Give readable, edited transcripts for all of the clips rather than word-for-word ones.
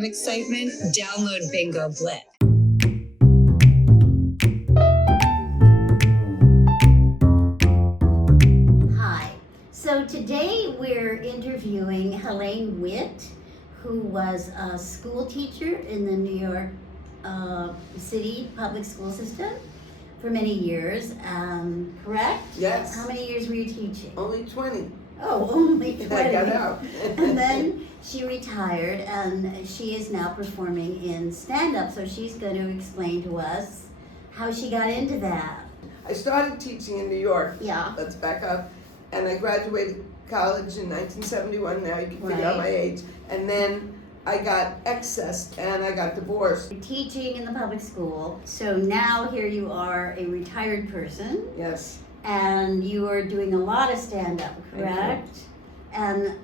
of excitement? Download Bingo Blip. Hi. So today we're interviewing Helene Witt, who was a school teacher in the New York City public school system for many years, correct? Yes. How many years were you teaching? Only 20. Oh, only 20. I got out. And then she retired, and she is now performing in stand-up, so she's going to explain to us how she got into that. I started teaching in New York. Yeah. Let's back up. And I graduated college in 1971. Now you can figure out my age. And then I got excessed and I got divorced. You're teaching in the public school, so now here you are, a retired person. Yes. And you are doing a lot of stand-up, correct? And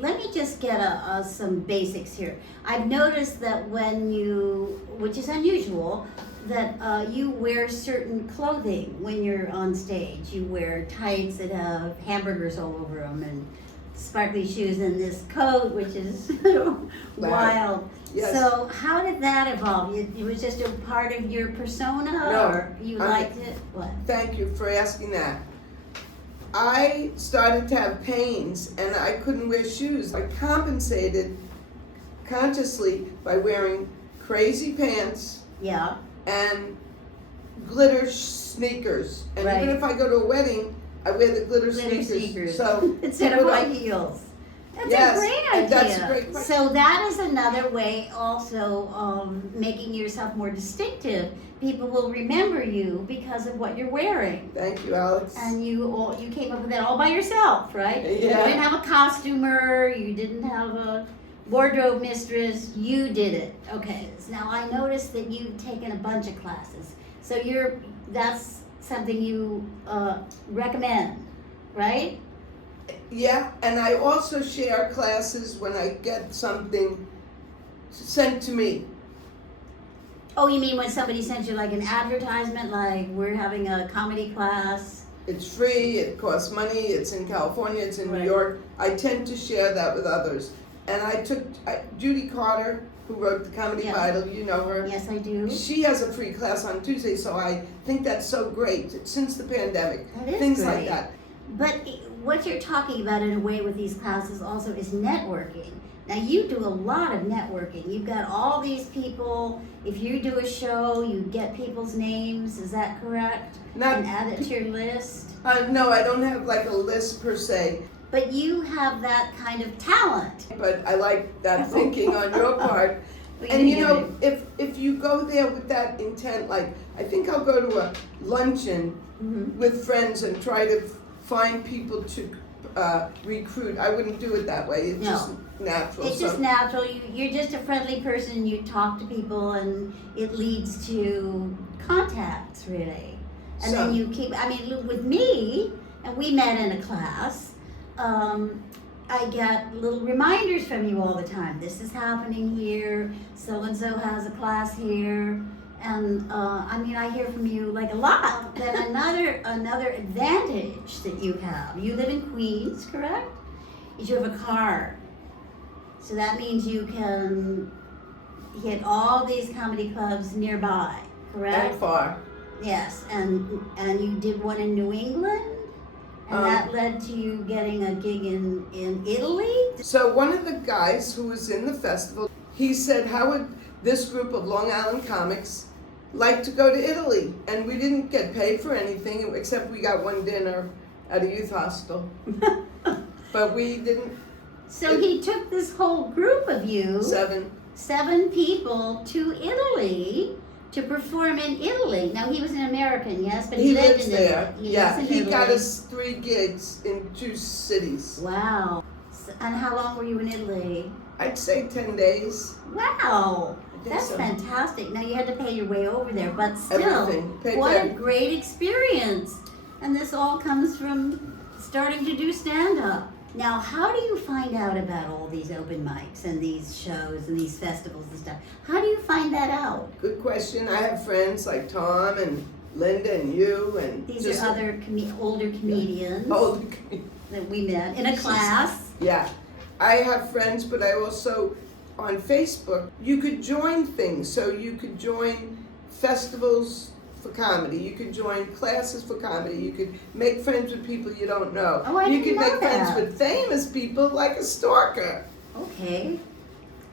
let me just get some basics here. I've noticed that when you, which is unusual, that you wear certain clothing when you're on stage. You wear tights that have hamburgers all over them and sparkly shoes and this coat, which is wild. Yes. So how did that evolve? It was just a part of your persona, or you liked it? What? Thank you for asking that. I started to have pains and I couldn't wear shoes. I compensated consciously by wearing crazy pants Yeah. and glitter sneakers. And Right. even if I go to a wedding, I wear the glitter sneakers. So instead of high heels. That's Yes, a great idea. and that's a great question. So that is another way also making yourself more distinctive. People will remember you because of what you're wearing. Thank you, Alex. And you came up with that all by yourself, right? Yeah. You didn't have a costumer, you didn't have a wardrobe mistress, you did it. Okay, so now I noticed that you've taken a bunch of classes. So that's something you recommend, right? Yeah, and I also share classes when I get something sent to me. Oh, you mean when somebody sends you like an advertisement, like we're having a comedy class? It's free, it costs money, it's in California, it's in Right. New York. I tend to share that with others. And I took Judy Carter, who wrote the Comedy Yeah. Bible, you know her. Yes, I do. She has a free class on Tuesday, so I think that's so great since the pandemic. That is Things great. like that. But what you're talking about in a way with these classes also is networking. Now you do a lot of networking. You've got all these people. If you do a show, you get people's names. Is that correct? Not- and add it to your list. No, I don't have like a list per se, But you have that kind of talent. but I like that thinking on your part. Well, And you give know, it- if you go there with that intent, like I think I'll go to a luncheon with friends and try to find people to recruit. I wouldn't do it that way. It's No. just natural. It's just natural. You're just a friendly person. You talk to people, and it leads to contacts, really. And then you keep. I mean, look, with me, and we met in a class. I get little reminders from you all the time. This is happening here. So and so has a class here. And I mean, I hear from you like a lot. Then another advantage that you have. You live in Queens, correct? Is you have a car. So that means you can hit all these comedy clubs nearby, correct? and far. Yes, and you did one in New England, and that led to you getting a gig in Italy? So one of the guys who was in the festival, he said, how would this group of Long Island comics like to go to Italy? And we didn't get paid for anything except we got one dinner at a youth hostel. But we didn't. So he took this whole group of you, seven people, to Italy to perform in Italy. Now he was an American, yes, but he lived lives in there. Italy. Yeah, lives in he got Italy. us 3 gigs in 2 cities. Wow. And how long were you in Italy? I'd say 10 days. Wow. I think That's so. fantastic. Now you had to pay your way over there, but still, Everything. Paid what a everything. great experience. And this all comes from starting to do stand-up. Now, how do you find out about all these open mics and these shows and these festivals and stuff? How do you find that out? Good question. I have friends like Tom and Linda and you and These just are other older comedians older. that we met in a class. Yeah, I have friends, but I also on Facebook, you could join things. So you could join festivals for comedy. You could join classes for comedy. You could make friends with people you don't know. Oh, I you didn't could know make that. friends with famous people like a stalker. Okay.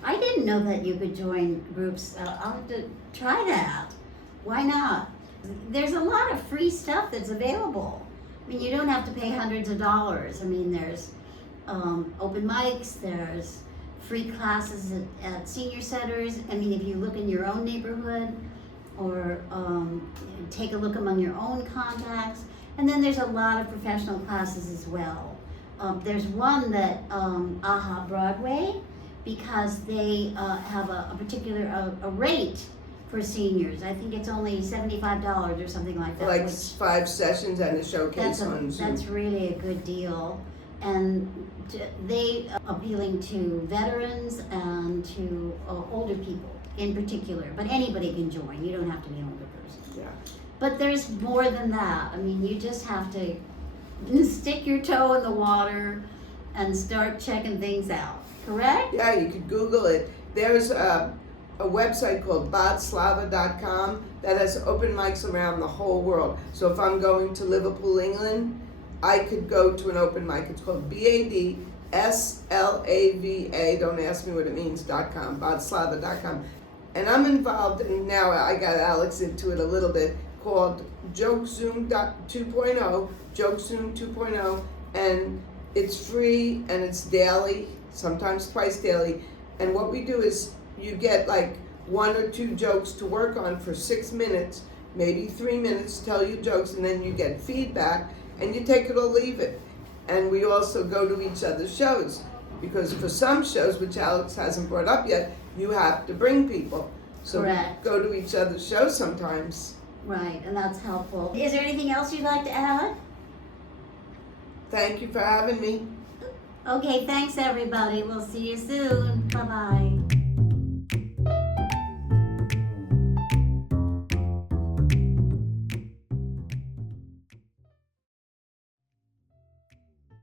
I didn't know that you could join groups. I'll have to try that. Why not? There's a lot of free stuff that's available. I mean, you don't have to pay hundreds of dollars. I mean, there's open mics, there's free classes at senior centers. I mean, if you look in your own neighborhood or take a look among your own contacts. And then there's a lot of professional classes as well. There's one that AHA Broadway, because they have a particular a rate for seniors. I think it's only $75 or something like that. Like 5 sessions and a showcase on Zoom. That's really a good deal. And they appealing to veterans and to older people in particular. But anybody can join. You don't have to be an older person. Yeah. But there's more than that. I mean, you just have to stick your toe in the water and start checking things out. Correct? Yeah, you could Google it. There's a website called bodslava.com that has open mics around the whole world. So if I'm going to Liverpool, England, I could go to an open mic. It's called BADSLAVA, don't ask me what it means, .com, bodslava.com. And I'm involved in, now I got Alix into it a little bit, called Joke Zoom 2.0, Joke Zoom 2.0, and it's free and it's daily, sometimes twice daily. And what we do is you get like 1 or 2 jokes to work on for 6 minutes, maybe 3 minutes, tell you jokes, and then you get feedback and you take it or leave it. And we also go to each other's shows, because for some shows, which Alix hasn't brought up yet, you have to bring people. So Correct. we go to each other's shows sometimes. Right, and that's helpful. Is there anything else you'd like to add? Thank you for having me. Okay, thanks everybody. We'll see you soon. Bye-bye.